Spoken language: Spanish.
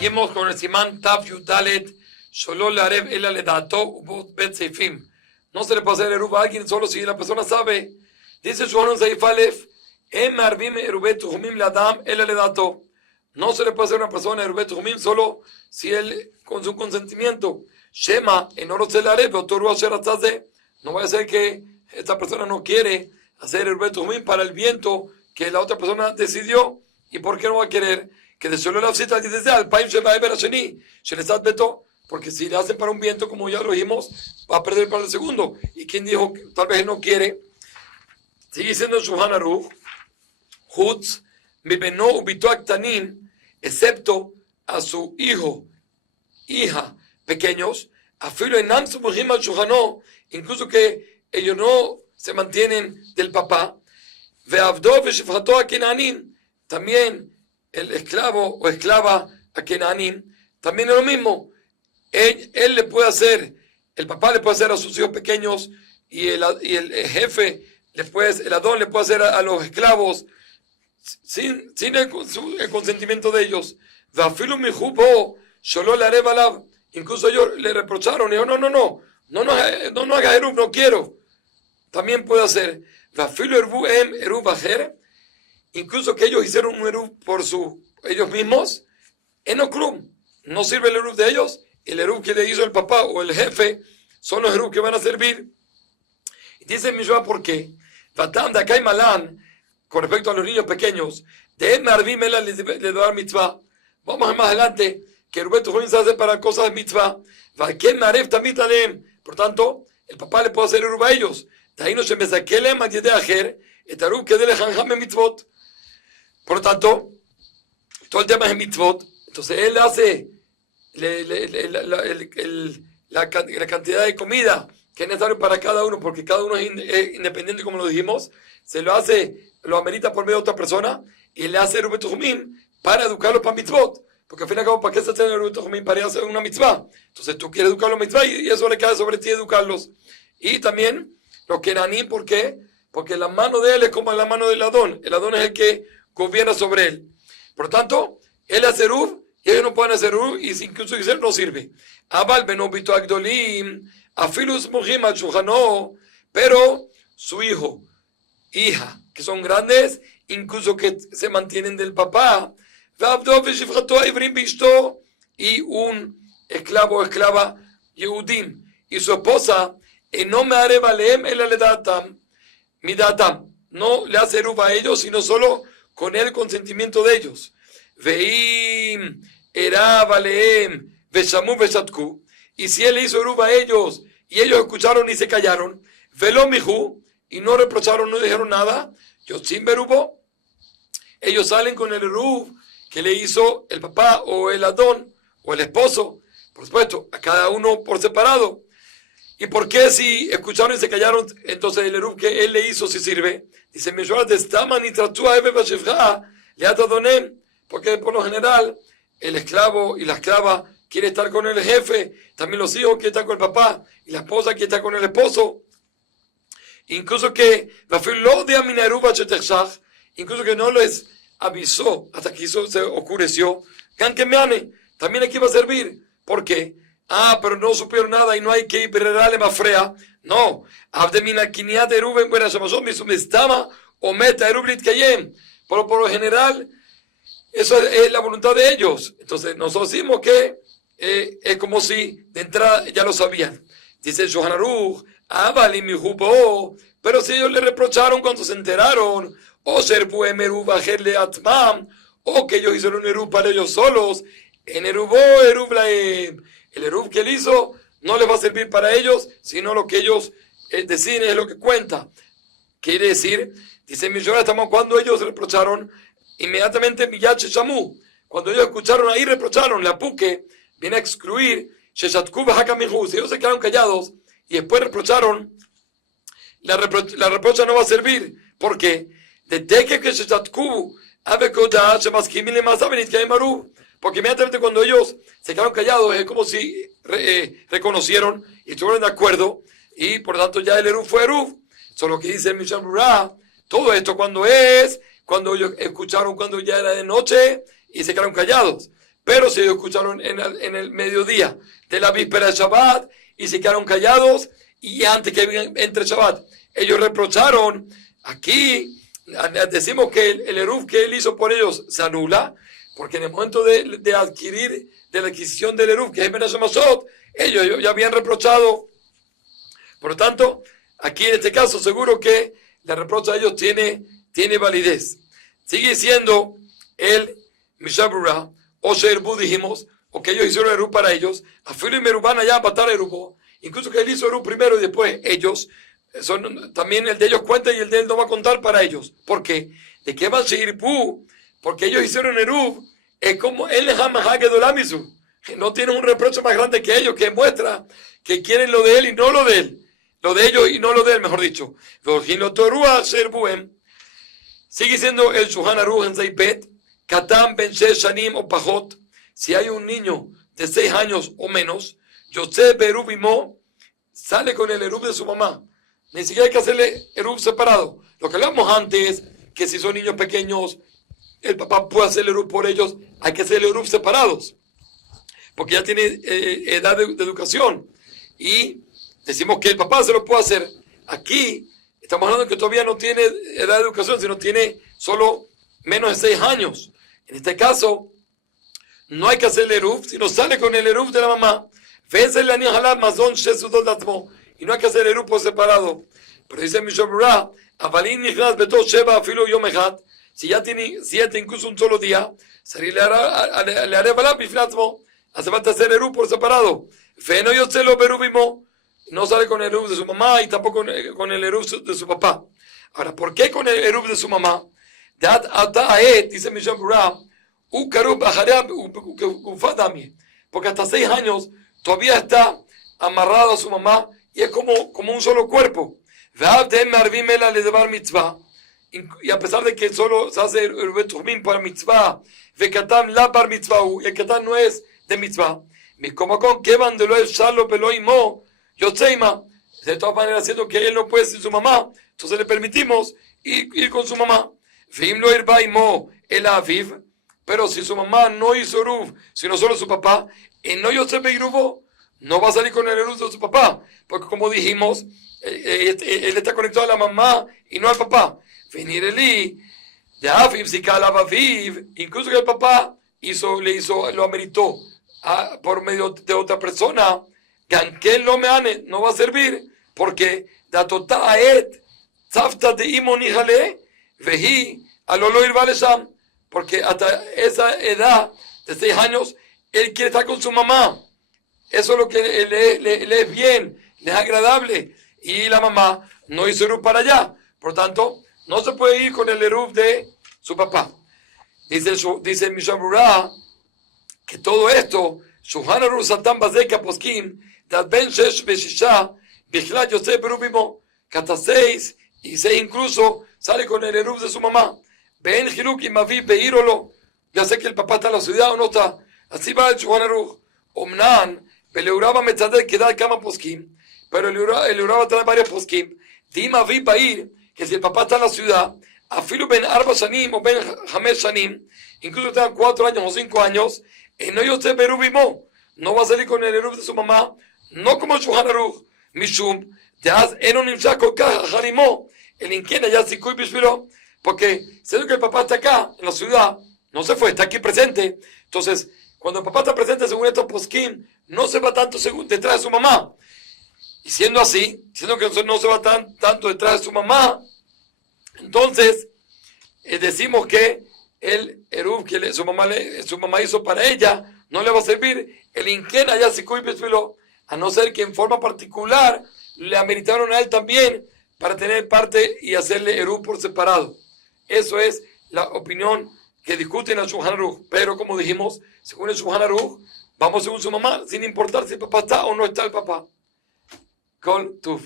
Seguimos con el Simán Taf Yudalet, Sholol Arev El Aledato, Ubot Bet Seifim. No se le puede hacer eruv a alguien solo si la persona sabe. Dice Shuanon Seif Alef, Em Arbim Erubet Tuhumim Ladam El Aledato. No se le puede hacer a una persona Erubet Tuhumim solo si él con su consentimiento. Shema, en oro se le arev, Otoru Asher Atzaze. No vaya a ser que esta persona no quiere hacer Erubet Tuhumim para el viento que la otra persona decidió. ¿Y por qué no va a querer? Que de solo la cita dice al país se va a ver a Sheni, Shelesat Beto, porque si le hacen para un viento, como ya lo dijimos, va a perder para el segundo. ¿Y quién dijo que tal vez no quiere? Sigue diciendo Shulchan Aruch, Hutz, mi beno ubito aktanim, excepto a su hijo, hija, pequeños, afilo enam sumuhim al Shulchano, incluso que ellos no se mantienen del papá, ve'avdo ve'shifrato a Kenanim, también el esclavo o esclava a Kenanim, también es lo mismo. Él le puede hacer, el papá le puede hacer a sus hijos pequeños y el jefe, el Adón le puede hacer a los esclavos sin el consentimiento de ellos. Incluso ellos le reprocharon, dijo, no haga eruv, no quiero. También puede hacer. Incluso que ellos hicieron un eruv por ellos mismos, enoklum, no sirve el eruv de ellos, el eruv que le hizo el papá o el jefe son los eruv que van a servir. Y dice Mishua, ¿por qué? Vatam de acá y Malán, con respecto a los niños pequeños, de Marvim le dar mitzvah. Vamos más adelante, que Rubén Tujón se hace para cosas de mitzvah. Por tanto, el papá le puede hacer eruv a ellos. Por lo tanto, todo el tema es mitzvot. Entonces él hace la cantidad de comida que es necesario para cada uno, porque cada uno es independiente, como lo dijimos. Se lo hace, lo amerita por medio de otra persona, y le hace Rubén Tujumim para educarlos para mitzvot. Porque al fin y al cabo, ¿para qué se hace el Rubén Tujumim? Para hacer una mitzvah. Entonces tú quieres educarlos en mitzvah y eso le cae sobre ti educarlos. Y también los Kenanim, ¿por qué? Porque la mano de él es como la mano del Adón. El Adón es el que gobierna sobre él. Por lo tanto, él hace eruv y ellos no pueden hacer eruv y incluso si no sirve. Abal benobito agdolim, afilus muhim al shulchano, pero su hijo, hija, que son grandes, incluso que se mantienen del papá, y un esclavo o esclava Yehudim y su esposa, no me haré valem el aledatam, midatam, no le hace eruv a ellos, sino solo con el consentimiento de ellos. Veim era valem veshamu veshatku, y si él hizo eruv a ellos y ellos escucharon y se callaron, velo mihu, y no reprocharon, no dijeron nada, yotzim berubo, ellos salen con el eruv que le hizo el papá o el Adón o el esposo, por supuesto, a cada uno por separado. ¿Y por qué si escucharon y se callaron, entonces el eruv que él le hizo sí sirve? Dice, porque por lo general el esclavo y la esclava quiere estar con el jefe, también los hijos quieren estar con el papá, y la esposa quiere estar con el esposo. Incluso que incluso que no les avisó hasta que se oscureció, también aquí va a servir. ¿Por qué? Pero no supieron nada y no hay que ir más frea. No. Por lo general, eso es la voluntad de ellos. Entonces, nosotros decimos que es como si de entrada ya lo sabían. Dice Shulchan Aruch, pero si ellos le reprocharon cuando se enteraron, o que ellos hicieron un eruv para ellos solos, en eruv el eruv que él hizo no les va a servir para ellos, sino lo que ellos deciden es lo que cuenta. Quiere decir, dice Mishra, estamos cuando ellos reprocharon, inmediatamente Miyach Shamu, cuando ellos escucharon ahí reprocharon, la puque viene a excluir, si ellos se quedaron callados y después reprocharon, la reprocha no va a servir. ¿Por qué? Porque inmediatamente cuando ellos se quedaron callados es como si reconocieron y estuvieron de acuerdo, y por lo tanto ya el eruv fue eruv. Eso es lo que dice el Mishnah Berurah. Todo esto cuando ellos escucharon cuando ya era de noche y se quedaron callados. Pero si ellos escucharon en el mediodía de la víspera de Shabbat y se quedaron callados, y antes que entre Shabbat, ellos reprocharon, aquí decimos que el eruv que él hizo por ellos se anula, porque en el momento de adquirir, de la adquisición del eruv, que es Ben Hashemashot, ellos ya habían reprochado. Por lo tanto, aquí en este caso seguro que la reprocha de ellos tiene validez. Sigue siendo el Mishabura, o Sherbu dijimos, o que ellos hicieron eruv para ellos, Afilu y Merubán allá matar eruv, incluso que él hizo eruv primero y después ellos, también el de ellos cuenta y el de él no va a contar para ellos. ¿Por qué? ¿De qué van a seguir? Porque ellos hicieron eruv, es como él jamás ha quedado la misu. No tiene un reproche más grande que ellos, que muestra que quieren lo de él y no lo de él. Lo de ellos y no lo de él, mejor dicho. Sigue siendo el Shulchan Aruch en Zeipet, Katam ben Shesh Shanim o Pajot. Si hay un niño de 6 años o menos, Yosef Beruv Imo, sale con el eruv de su mamá. Ni siquiera hay que hacerle eruv separado. Lo que hablamos antes, que si son niños pequeños, el papá puede hacer eruv por ellos, hay que hacerle eruv separados. Porque ya tiene edad de educación. Y decimos que el papá se lo puede hacer. Aquí estamos hablando que todavía no tiene edad de educación, sino tiene solo menos de 6 años. En este caso, no hay que hacerle eruv, sino sale con el eruv de la mamá. Y no hay que hacer eruv por separado. Pero dice Mishabura, si ya tiene 7, incluso un solo día, le haré balab biflatzmo. Hace falta hacer eruv por separado. No sale con el eruv de su mamá y tampoco con el eruv de su papá. Ahora, ¿por qué con el eruv de su mamá? Dice Mishabura, porque hasta 6 años todavía está amarrado a su mamá y es como un solo cuerpo. Y a pesar de que solo se hace el para mitzvah, y el Katan no es de mitzvah, de todas maneras, siendo que él no puede ser su mamá, entonces le permitimos ir con su mamá. Pero si su mamá no hizo eruv, sino solo su papá, no va a salir con el eruv de su papá, porque como dijimos, él está conectado a la mamá y no al papá. Incluso que el papá lo ameritó por medio de otra persona, no va a servir, porque porque hasta esa edad de 6 años, él quiere estar con su mamá. Eso es lo que le es bien, le es agradable. Y la mamá no hizo eruv para allá. Por tanto, no se puede ir con el eruv de su papá. Dice Mishabura que todo esto, Shulchan Aruch Satan Bazeka Poskim, dat ben shesh beshisha, Bichlat Yosef Beruv Imo, que hasta 6 y 6 incluso sale con el eruv de su mamá. Ben Hiluk y Mavi Beirolo, ya sé que el papá está en la ciudad o no está. Así va el Shulchan Aruch. Omnan, Peleuraba Metzadet que da Kama Poskim, pero el Uraba trae varios poskim. Dima vi ir, que si el papá está en la ciudad, afilu ben arba shanim o ben hamesh shanim, incluso tenga 4 años o 5 años, no yo sé berubimo, no va a salir con el eruv de su mamá, no como Shulchan Aruch, mishum, te has enonim shako harimo, el inquena ya sikuy bishvilo, porque siendo que el papá está acá, en la ciudad, no se fue, está aquí presente, entonces, cuando el papá está presente según estos poskim, no se va tanto detrás de su mamá. Y siendo así, siendo que no se va tanto detrás de su mamá, entonces decimos que el eruv que su mamá hizo para ella no le va a servir el inquena ya sikuy bishvilo, a no ser que en forma particular le ameritaron a él también para tener parte y hacerle eruv por separado. Eso es la opinión que discuten en el Shulchan Aruch. Pero como dijimos, según el Shulchan Aruch, vamos según su mamá, sin importar si el papá está o no está el papá. Kol Tuf.